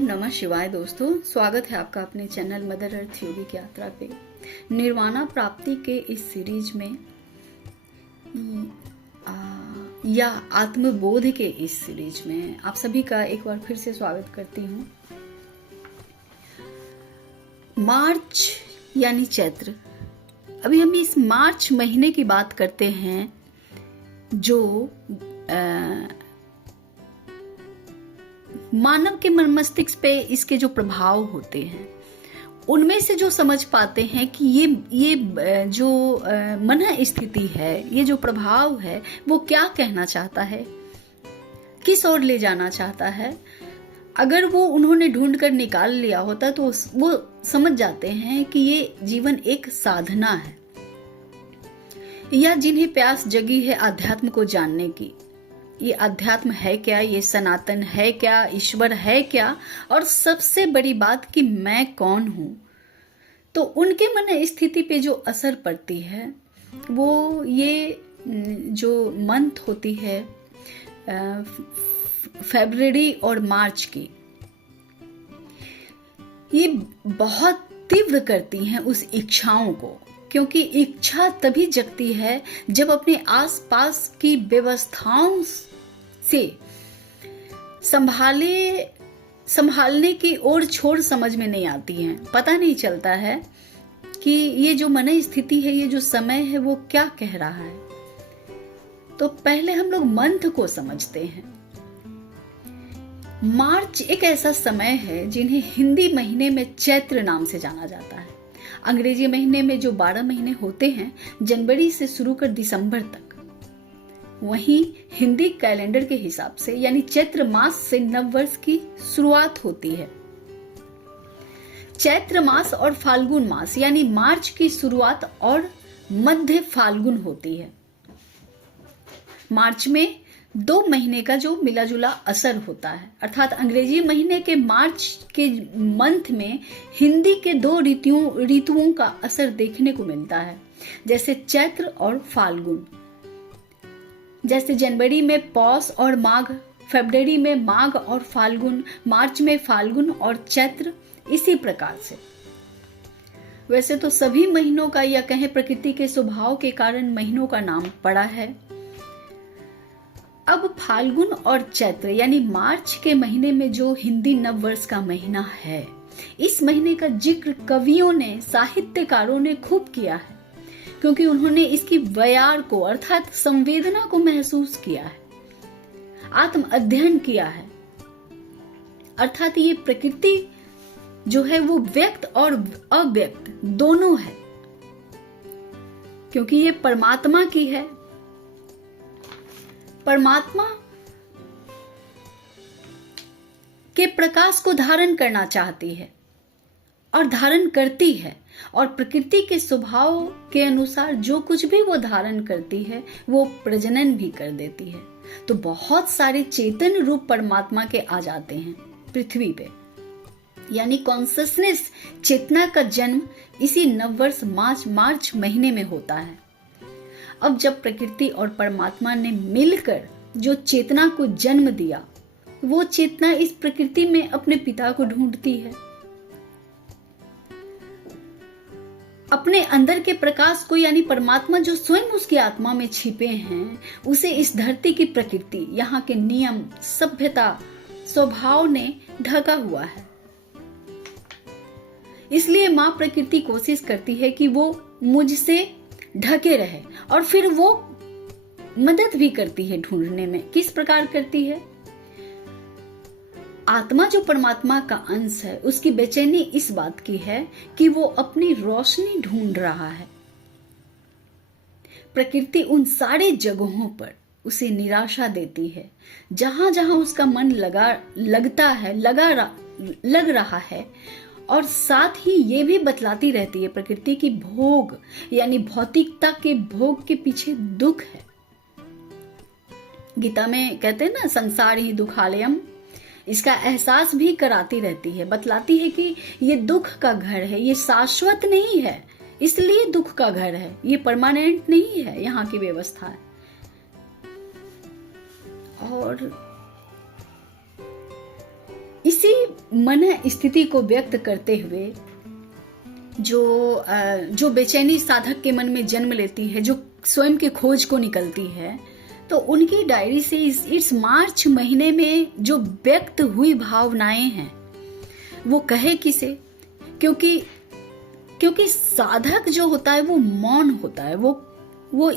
ओम नमः शिवाय। दोस्तों, स्वागत है आपका अपने चैनल मदर अर्थ योगिक यात्रा पे। निर्वाणा प्राप्ति के इस सीरीज में या आत्मबोध के इस सीरीज में आप सभी का एक बार फिर से स्वागत करती हूँ। मार्च यानी चैत्र। अभी हम इस मार्च महीने की बात करते हैं जो मानव के मन मस्तिष्क पे इसके जो प्रभाव होते हैं उनमें से जो समझ पाते हैं कि ये जो मन स्थिति है, ये जो प्रभाव है, वो क्या कहना चाहता है, किस ओर ले जाना चाहता है। अगर वो उन्होंने ढूंढ कर निकाल लिया होता तो वो समझ जाते हैं कि ये जीवन एक साधना है, या जिन्हें प्यास जगी है अध्यात्म को जानने की। ये अध्यात्म है क्या, ये सनातन है क्या, ईश्वर है क्या, और सबसे बड़ी बात कि मैं कौन हूं। तो उनके मन स्थिति पे जो असर पड़ती है वो ये जो मंथ होती है फरवरी और मार्च की, ये बहुत तीव्र करती हैं उस इच्छाओं को। क्योंकि इच्छा तभी जगती है जब अपने आसपास की व्यवस्थाओं से संभालने की ओर छोड़ समझ में नहीं आती हैं। पता नहीं चलता है कि ये जो मन स्थिति है, ये जो समय है, वो क्या कह रहा है। तो पहले हम लोग मंथ को समझते हैं। मार्च एक ऐसा समय है जिन्हें हिंदी महीने में चैत्र नाम से जाना जाता है। अंग्रेजी महीने में जो 12 महीने होते हैं, जनवरी से शुरू कर दिसंबर तक, वहीं हिंदी कैलेंडर के हिसाब से यानी चैत्र मास से नववर्ष की शुरुआत होती है। चैत्र मास और फाल्गुन मास यानी मार्च की शुरुआत और मध्य फाल्गुन होती है। मार्च में 2 महीने का जो मिला जुला असर होता है, अर्थात अंग्रेजी महीने के मार्च के मंथ में हिंदी के 2 ऋतुओं का असर देखने को मिलता है, जैसे चैत्र और फाल्गुन। जैसे जनवरी में पौष और माघ, फरवरी में माघ और फाल्गुन, मार्च में फाल्गुन और चैत्र, इसी प्रकार से। वैसे तो सभी महीनों का या कहें प्रकृति के स्वभाव के कारण महीनों का नाम पड़ा है। अब फाल्गुन और चैत्र यानी मार्च के महीने में जो हिंदी नववर्ष का महीना है, इस महीने का जिक्र कवियों ने, साहित्यकारों ने खूब किया है, क्योंकि उन्होंने इसकी व्यार को अर्थात संवेदना को महसूस किया है, आत्म अध्ययन किया है। अर्थात ये प्रकृति जो है वो व्यक्त और अव्यक्त दोनों है, क्योंकि ये परमात्मा की है। परमात्मा के प्रकाश को धारण करना चाहती है और धारण करती है, और प्रकृति के स्वभाव के अनुसार जो कुछ भी वो धारण करती है वो प्रजनन भी कर देती है। तो बहुत सारे चेतन रूप परमात्मा के आ जाते हैं पृथ्वी पे, यानी कॉन्शसनेस, चेतना का जन्म इसी नववर्ष मार्च महीने में होता है। अब जब प्रकृति और परमात्मा ने मिलकर जो चेतना को जन्म दिया, वो चेतना इस प्रकृति में अपने पिता को ढूंढती है, अपने अंदर के प्रकाश को, यानी परमात्मा जो स्वयं उसकी आत्मा में छिपे हैं, उसे इस धरती की प्रकृति, यहाँ के नियम, सभ्यता, स्वभाव ने ढका हुआ है। इसलिए माँ प्रकृति कोशिश करती है कि वो मुझसे ढके रहे, और फिर वो मदद भी करती है ढूंढने में। किस प्रकार करती है? आत्मा जो परमात्मा का अंश है, उसकी बेचैनी इस बात की है कि वो अपनी रोशनी ढूंढ रहा है। प्रकृति उन सारे जगहों पर उसे निराशा देती है जहां जहां उसका मन लग रहा है, और साथ ही ये भी बतलाती रहती है प्रकृति की भोग यानी भौतिकता के भोग के पीछे दुख है। गीता में कहते हैं ना, संसार ही दुखालयम, इसका एहसास भी कराती रहती है, बतलाती है कि ये दुख का घर है, ये शाश्वत नहीं है, इसलिए दुख का घर है, ये परमानेंट नहीं है यहाँ की व्यवस्था है। और इसी मन स्थिति को व्यक्त करते हुए जो बेचैनी साधक के मन में जन्म लेती है, जो स्वयं के खोज को निकलती है, तो उनकी डायरी से इस मार्च महीने में जो व्यक्त हुई भावनाएं हैं वो कहे किसे। क्योंकि साधक जो होता है वो मौन होता है, वो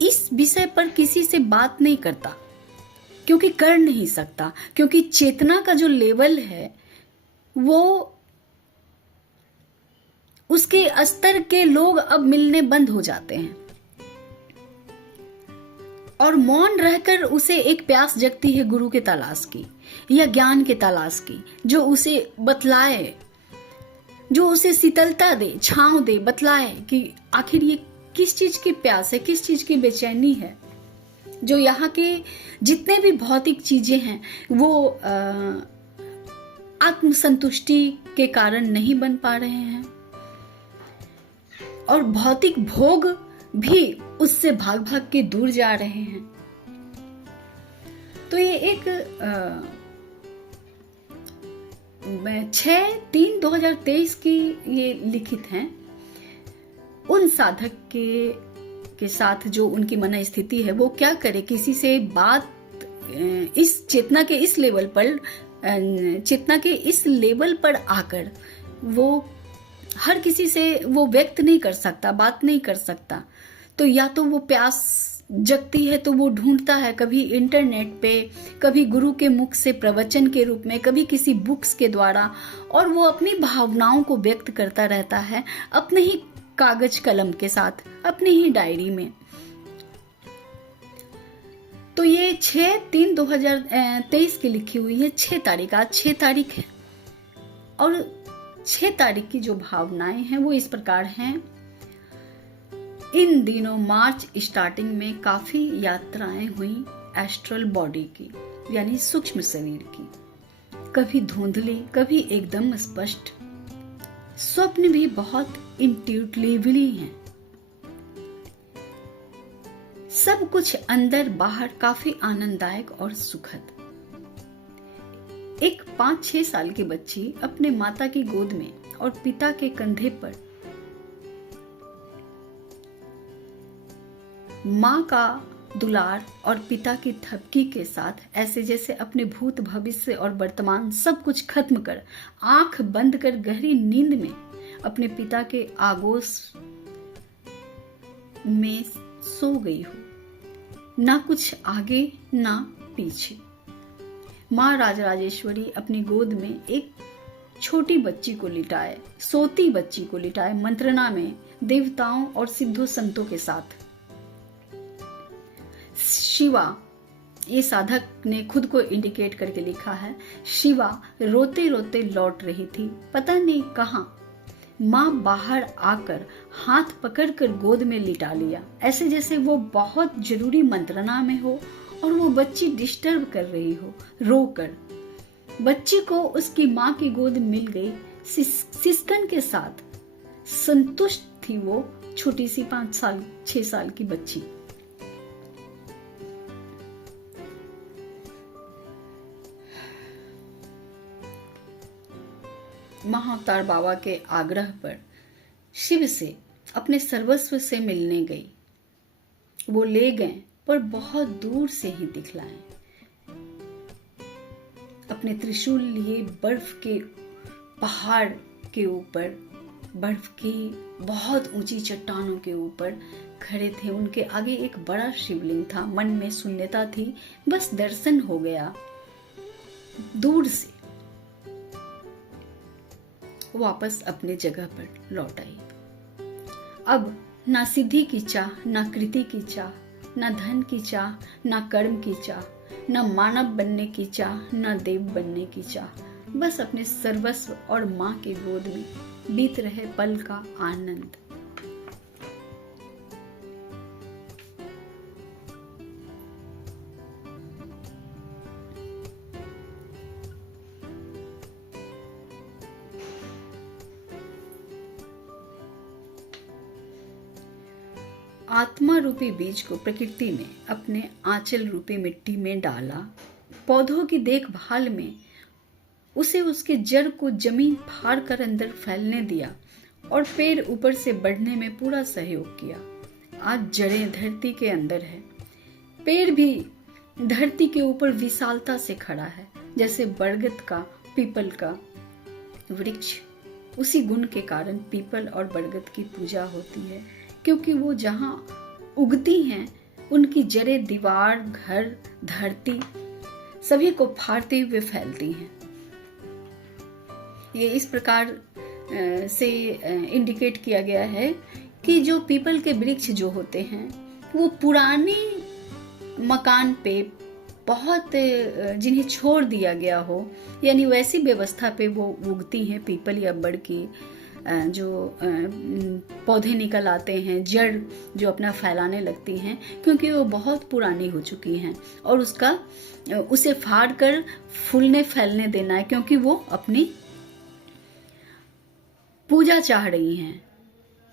इस विषय पर किसी से बात नहीं करता, क्योंकि कर नहीं सकता, क्योंकि चेतना का जो लेवल है वो उसके स्तर के लोग अब मिलने बंद हो जाते हैं। और मौन रहकर उसे एक प्यास जगती है गुरु के तलाश की या ज्ञान के तलाश की, जो उसे बतलाए, जो उसे शीतलता दे, छांव दे, बतलाए कि आखिर ये किस चीज की प्यास है, किस चीज की बेचैनी है। जो यहाँ के जितने भी भौतिक चीजें हैं वो आत्मसंतुष्टि के कारण नहीं बन पा रहे हैं, और भौतिक भोग भी उससे भाग भाग के दूर जा रहे हैं। तो ये एक 6/3/2023 की ये लिखित हैं उन साधक के साथ जो उनकी मन स्थिति है। वो क्या करे, किसी से बात इस चेतना के इस लेवल पर आकर वो हर किसी से वो व्यक्त नहीं कर सकता, बात नहीं कर सकता। तो या तो वो प्यास जगती है तो वो ढूंढता है, कभी इंटरनेट पे, कभी गुरु के मुख से प्रवचन के रूप में, कभी किसी बुक्स के द्वारा, और वो अपनी भावनाओं को व्यक्त करता रहता है अपने ही कागज कलम के साथ, अपनी ही डायरी में। तो ये 6/3/2023 की लिखी हुई है, 6 तारीख, आज 6 तारीख है। और 6 तारीख की जो भावनाएं हैं वो इस प्रकार हैं। इन दिनों मार्च स्टार्टिंग में काफी यात्राएं हुई एस्ट्रल बॉडी की, यानी सूक्ष्म शरीर की, कभी धुंधली, कभी एकदम स्पष्ट। स्वप्न भी बहुत इंट्यूटिवली हैं। सब कुछ अंदर बाहर काफी आनंददायक और सुखद। एक 5-6 साल की बच्ची अपने माता की गोद में और पिता के कंधे पर माँ का दुलार और पिता की थपकी के साथ ऐसे जैसे अपने भूत, भविष्य और वर्तमान सब कुछ खत्म कर आंख बंद कर गहरी नींद में अपने पिता के आगोश में सो गई हो, ना कुछ आगे ना पीछे। माँ राजराजेश्वरी अपनी गोद में एक छोटी बच्ची को लिटाए, सोती बच्ची को लिटाए, मंत्रणा में देवताओं और सिद्धों संतों के साथ। शिवा, ये साधक ने खुद को इंडिकेट करके लिखा है, शिवा रोते रोते लौट रही थी, पता नहीं कहाँ। माँ बाहर आकर हाथ पकड़कर गोद में लिटा लिया, ऐसे जैसे वो बहुत जरूरी मंत्रणा में हो और वो बच्ची डिस्टर्ब कर रही हो रोकर। बच्ची को उसकी माँ की गोद मिल गई, सिस्कन के साथ संतुष्ट थी वो छोटी सी 5-6 साल की बच्ची। महाअवतार बाबा के आग्रह पर शिव से अपने सर्वस्व से मिलने गई। वो ले गए पर बहुत दूर से ही दिखलाए। अपने त्रिशूल लिए बर्फ के पहाड़ के ऊपर, बर्फ की बहुत ऊंची चट्टानों के ऊपर खड़े थे। उनके आगे एक बड़ा शिवलिंग था। मन में शून्यता थी, बस दर्शन हो गया दूर से। वापस अपने जगह पर लौट आई। अब ना सिद्धि की चाह, ना कृति की चाह, ना धन की चाह, ना कर्म की चाह, ना मानव बनने की चाह, ना देव बनने की चाह, बस अपने सर्वस्व और माँ के गोद में बीत रहे पल का आनंद। आत्मा रूपी बीज को प्रकृति ने अपने आंचल रूपी मिट्टी में डाला। पौधों की देखभाल में उसे उसके जड़ को जमीन फाड़ कर अंदर फैलने दिया और पेड़ ऊपर से बढ़ने में पूरा सहयोग किया। आज जड़ें धरती के अंदर है, पेड़ भी धरती के ऊपर विशालता से खड़ा है, जैसे बरगद का, पीपल का वृक्ष। उसी गुण के कारण पीपल और बरगद की पूजा होती है, क्योंकि वो जहाँ उगती हैं उनकी जड़ें दीवार, घर, धरती सभी को फाड़ते हुए फैलती हैं। ये इस प्रकार से इंडिकेट किया गया है कि जो पीपल के वृक्ष जो होते हैं वो पुराने मकान पे बहुत जिन्हें छोड़ दिया गया हो, यानी वैसी व्यवस्था पे वो उगती हैं। पीपल या बड़ की जो पौधे निकल आते हैं, जड़ जो अपना फैलाने लगती हैं, क्योंकि वो बहुत पुरानी हो चुकी हैं और उसे फाड़ कर फूलने फैलने देना है, क्योंकि वो अपनी पूजा चाह रही हैं।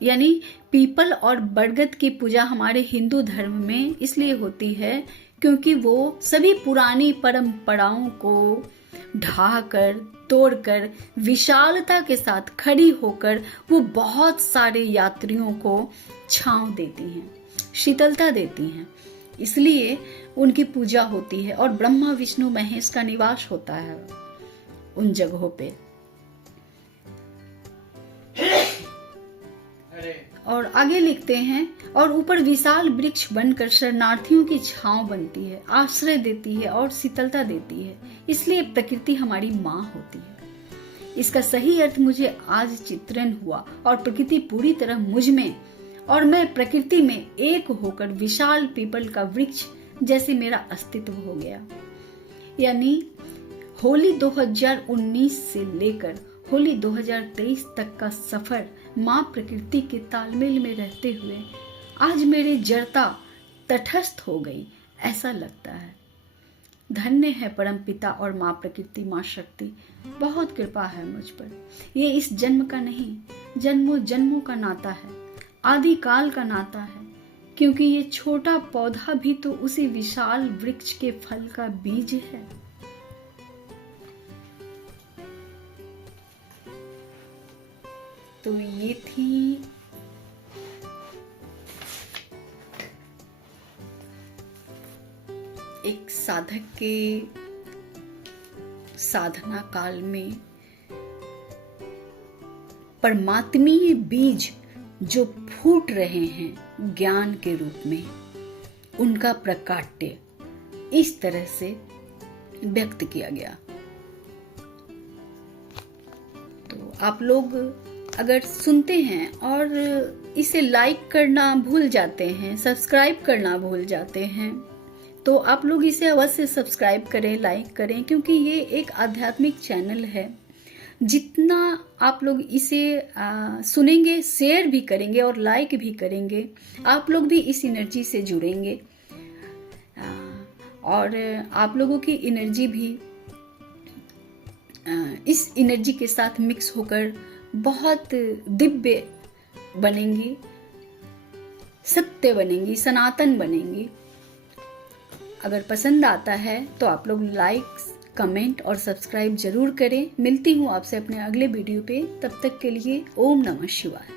यानी पीपल और बरगद की पूजा हमारे हिंदू धर्म में इसलिए होती है क्योंकि वो सभी पुरानी परंपराओं को ढाकर, तोड़कर, विशालता के साथ खड़ी होकर वो बहुत सारे यात्रियों को छांव देती हैं, शीतलता देती हैं। इसलिए उनकी पूजा होती है और ब्रह्मा, विष्णु, महेश का निवास होता है उन जगहों पे। और आगे लिखते हैं, और ऊपर विशाल वृक्ष बनकर शरणार्थियों की छांव बनती है, आश्रय देती है और शीतलता देती है। इसलिए प्रकृति हमारी माँ होती है। इसका सही अर्थ मुझे आज चित्रण हुआ और प्रकृति पूरी तरह मुझ में और मैं प्रकृति में एक होकर विशाल पीपल का वृक्ष जैसे मेरा अस्तित्व हो गया। यानी होली 2019 से लेकर होली 2023 तक का सफर माँ प्रकृति के तालमेल में रहते हुए आज मेरी जड़ता तटस्थ हो गई, ऐसा लगता है। धन्य है परम पिता और माँ प्रकृति, माँ शक्ति। बहुत कृपा है मुझ पर। ये इस जन्म का नहीं, जन्मों जन्मों का नाता है, आदि काल का नाता है, क्योंकि ये छोटा पौधा भी तो उसी विशाल वृक्ष के फल का बीज है। तो ये थी एक साधक के साधना काल में परमात्मीय बीज जो फूट रहे हैं ज्ञान के रूप में, उनका प्रकाट्य इस तरह से व्यक्त किया गया। तो आप लोग अगर सुनते हैं और इसे लाइक करना भूल जाते हैं, सब्सक्राइब करना भूल जाते हैं, तो आप लोग इसे अवश्य सब्सक्राइब करें, लाइक करें, क्योंकि ये एक आध्यात्मिक चैनल है। जितना आप लोग इसे सुनेंगे, शेयर भी करेंगे और लाइक भी करेंगे, आप लोग भी इस एनर्जी से जुड़ेंगे और आप लोगों की एनर्जी भी इस एनर्जी के साथ मिक्स होकर बहुत दिव्य बनेंगी, सत्य बनेंगी, सनातन बनेंगी। अगर पसंद आता है तो आप लोग लाइक, कमेंट और सब्सक्राइब जरूर करें। मिलती हूँ आपसे अपने अगले वीडियो पे। तब तक के लिए ओम नमः शिवाय।